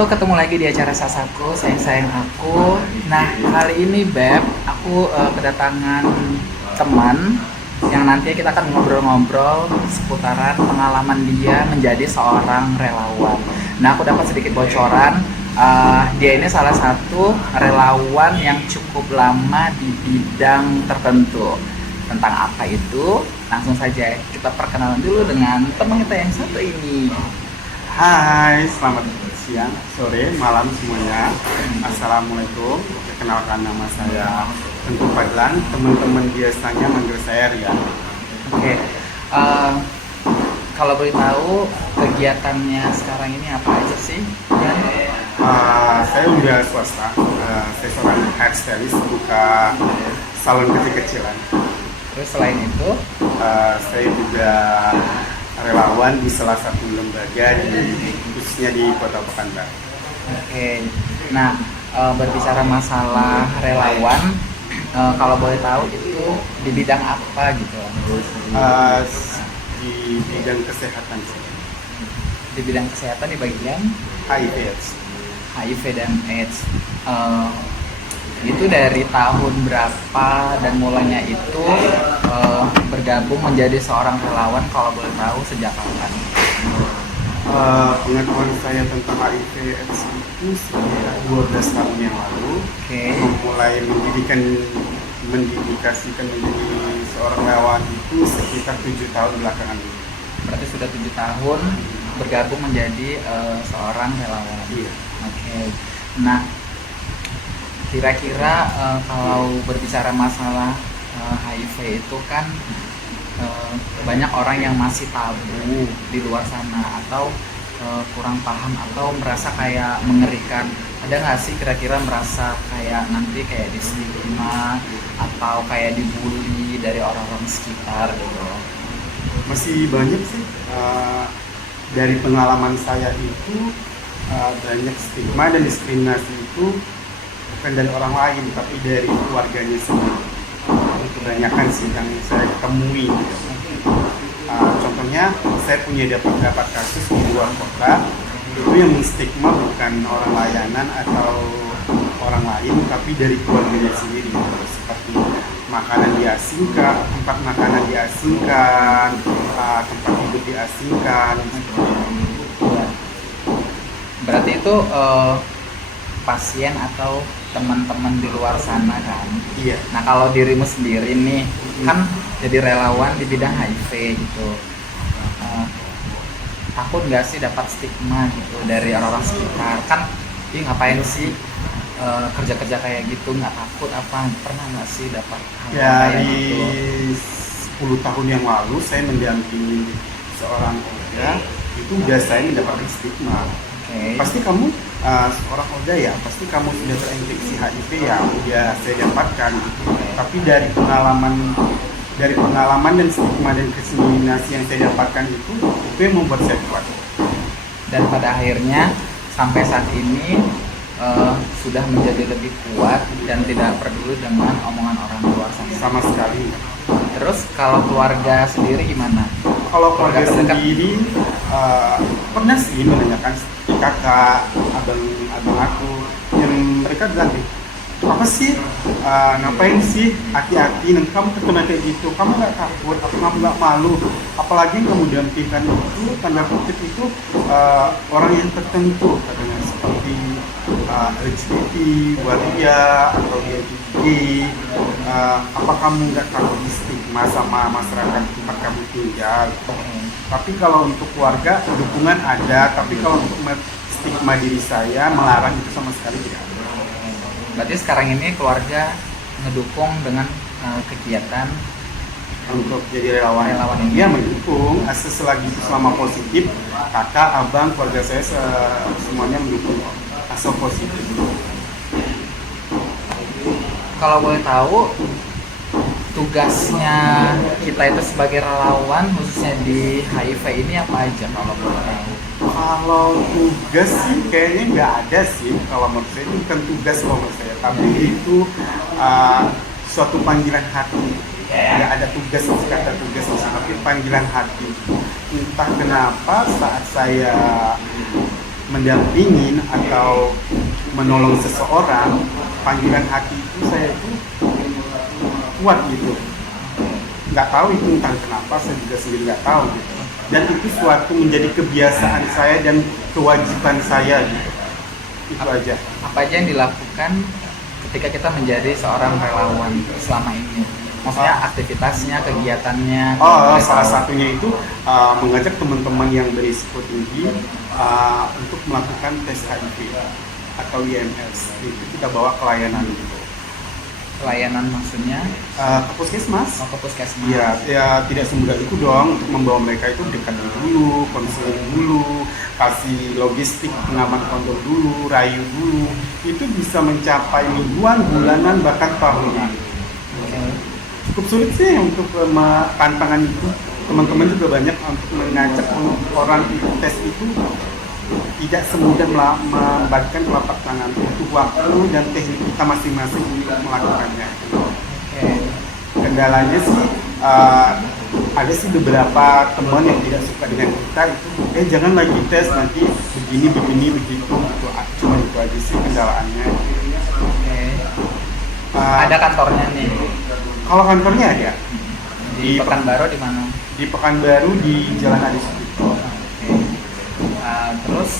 Halo, ketemu lagi di acara Sasaku, sayang-sayang aku. Nah, kali ini Beb, aku kedatangan teman yang nanti kita akan ngobrol-ngobrol seputaran pengalaman dia menjadi seorang relawan. Nah, aku dapat sedikit bocoran, dia ini salah satu relawan yang cukup lama di bidang tertentu. Tentang apa itu? Langsung saja kita perkenalan dulu dengan teman kita yang satu ini. Hai, selamat siang, sore, malam semuanya. Assalamualaikum. Perkenalkan nama saya Tengku Fadlan. Teman-teman biasanya manggil saya Rian. Oke, eh, kalau boleh tahu kegiatannya sekarang ini apa aja sih? Dan Saya udah swasta. Saya seorang hairstylist, buka salon kecil-kecilan. terus selain itu, Saya juga relawan di salah satu lembaga khususnya di Kota Pekanbaru. oke. Nah, berbicara masalah relawan, kalau boleh tahu itu di bidang apa gitu? Uh, di bidang kesehatan sih. Di bidang kesehatan di bagian HIV/AIDS. HIV dan AIDS. Itu dari tahun berapa dan mulainya itu bergabung menjadi seorang relawan, kalau boleh tahu sejak kapan? Pengetahuan saya tentang HIV/AIDS itu sekitar 12 tahun yang lalu. Oke. Memulai mendedikasikan menjadi seorang relawan itu sekitar 7 tahun belakangan ini. Berarti sudah 7 tahun bergabung menjadi seorang relawan. Iya. Oke. Nah, kira-kira kalau berbicara masalah HIV itu kan banyak orang yang masih tabu di luar sana, atau kurang paham, atau merasa kayak mengerikan. Ada nggak sih kira-kira merasa kayak nanti kayak di stigma atau kayak dibully dari orang-orang sekitar gitu? Masih banyak sih. Dari pengalaman saya itu banyak stigma dan diskriminasi itu bukan dari orang lain tapi dari keluarganya sendiri. Kebanyakan sih yang saya temui. Contohnya saya punya dapat kasus di luar kota itu yang menstigma bukan orang layanan atau orang lain tapi dari keluarganya sendiri, seperti makanan diasingkan, tempat makanan diasingkan, tempat hidup diasingkan. Berarti itu pasien atau teman-teman di luar sana kan? Iya. Nah, kalau dirimu sendiri nih kan jadi relawan di bidang HIV gitu, takut nggak sih dapat stigma gitu dari orang-orang sekitar? Kan, ih ngapain sih kerja-kerja kayak gitu, nggak takut apa? Pernah nggak sih dapat hal kayak Dari gitu? 10 tahun yang lalu saya mendampingi seorang Oda, itu udah saya mendapatkan stigma. Oke. Pasti kamu seorang Oda ya, pasti kamu sudah terinfeksi HIV ya, udah saya dapatkan. Tapi dari pengalaman dan stigma dan diskriminasi yang saya dapatkan itu yang membuat saya kuat. Dan pada akhirnya sampai saat ini sudah menjadi lebih kuat dan tidak peduli dengan omongan orang luar sana. Sama sekali. Terus kalau keluarga sendiri gimana? Kalau keluarga terdekat? sendiri pernah sih menanyakan kakak, abang aku, yang mereka bilang, apa sih, ngapain sih, hati-hati nanti kamu terkena kayak gitu, kamu nggak takut, atau kamu nggak malu, apalagi yang kamu dampingkan itu tanda kutip itu orang yang tertentu, katanya seperti LGBT, waria, atau gay, apa kamu nggak takut di stigma sama masyarakat tempat kamu tinggal? Tapi kalau untuk keluarga dukungan ada, tapi kalau untuk stigma diri saya melarang itu sama sekali tidak ada. Berarti sekarang ini keluarga ngedukung dengan kegiatan Untuk jadi relawan ini? ya mendukung, selagi itu selama positif, kakak, abang, keluarga saya semuanya mendukung asal positif. Kalau boleh tahu, tugasnya kita itu sebagai relawan khususnya di HIV ini apa aja kalau boleh tahu? Kalau tugas sih kayaknya nggak ada sih, kalau menurut saya itu bukan tugas kalau menurut saya, tapi itu suatu panggilan hati. Nggak ada tugas, kata tugas tapi panggilan hati. Entah kenapa saat saya mendampingin atau menolong seseorang, panggilan hati itu saya itu kuat gitu. Nggak tahu itu entah kenapa, saya juga sendiri nggak tahu gitu. Dan itu suatu menjadi kebiasaan saya dan kewajiban saya gitu. Itu aja. Apa aja yang dilakukan ketika kita menjadi seorang relawan selama ini? Maksudnya aktivitasnya, kegiatannya. Salah satunya itu mengajak teman-teman yang berisiko tinggi untuk melakukan tes HIV atau IMS. Itu kita bawa ke layanan gitu. Pelayanan maksudnya Ke puskesmas. ke puskesmas. Iya, ya tidak semudah itu dong untuk membawa mereka itu dekat dulu, konseling dulu, kasih logistik pengaman kondom dulu, rayu dulu. Itu bisa mencapai mingguan, bulanan, bahkan tahunan. Oke. Cukup sulit sih untuk tantangan itu. Teman-teman juga banyak untuk mengajak orang tes itu tidak semudah membagikan telapak tangan, butuh waktu dan teknik kita masing-masing untuk melakukannya. Oke. Kendalanya sih ada sih beberapa teman yang tidak suka dengan kita itu, jangan lagi tes nanti begini begitu. Cuma itu aja sih kendalaannya. Oke. Ada kantornya nih Kalau kantornya ada di Pekanbaru di mana? di Pekanbaru di Jalan Adi Sucipto. Terus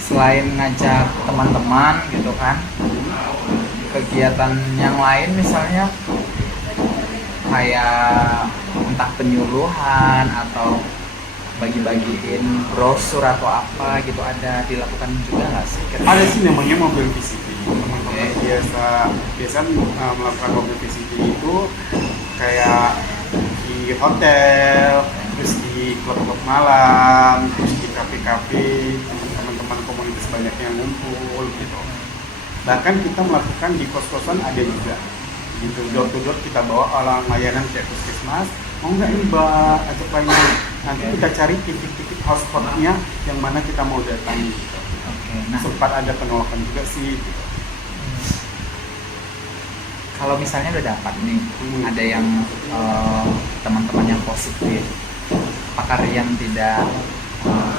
selain ngajak teman-teman gitu kan, kegiatan yang lain misalnya kayak entah penyuluhan atau bagi-bagiin brosur atau apa gitu, ada dilakukan juga nggak sih? Ada sih namanya mobil VCT. Teman-teman Oke. biasa melakukan mobil VCT itu kayak di hotel, terus di klub-klub malam, terus di kafe-kafe, teman-teman komunitas banyak yang ngumpul gitu. Bahkan kita melakukan di kos-kosan ada juga. Gitu, door to door kita bawa orang layanan kayak puskesmas, mau nggak nih mbak ajak layanan, nanti kita cari titik-titik hotspotnya yang mana kita mau datangi gitu. Oke. Nah, Sempat ada penolakan juga sih gitu. kalau misalnya udah dapat nih, ada yang teman-teman yang positif, apakah yang tidak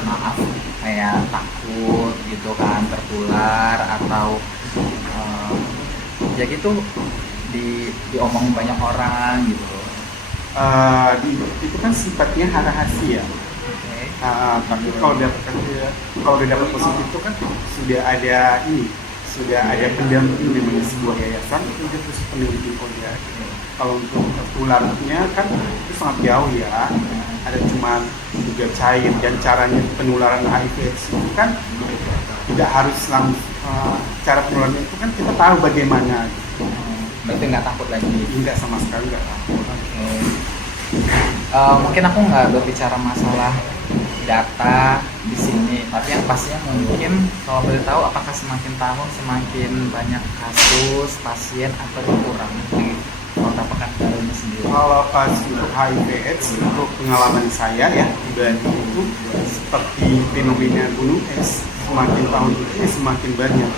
maaf kayak takut gitu kan tertular atau ya gitu diomongin banyak orang gitu. Itu kan sifatnya rahasia. Oke. Tapi kalau udah dapat positif itu kan sudah ada pendamping namanya sebuah yayasan itu dia terus pendamping dia. Kalau untuk tertularnya kan itu sangat jauh ya, ada cuma juga cair, dan caranya penularan HIV/AIDS itu kan tidak harus cara penularannya itu kan kita tahu bagaimana gitu. Berarti nggak takut lagi? Enggak, sama sekali enggak takut. Oke. Mungkin aku nggak berbicara masalah data di sini, tapi yang pastinya mungkin kalau boleh tahu, apakah semakin tahun semakin banyak kasus pasien atau berkurang di Kota Pekanbaru ini sendiri? Kalau kasus HIV/AIDS untuk pengalaman saya ya pribadi itu seperti fenomena gunung es, semakin tahun ini semakin banyak.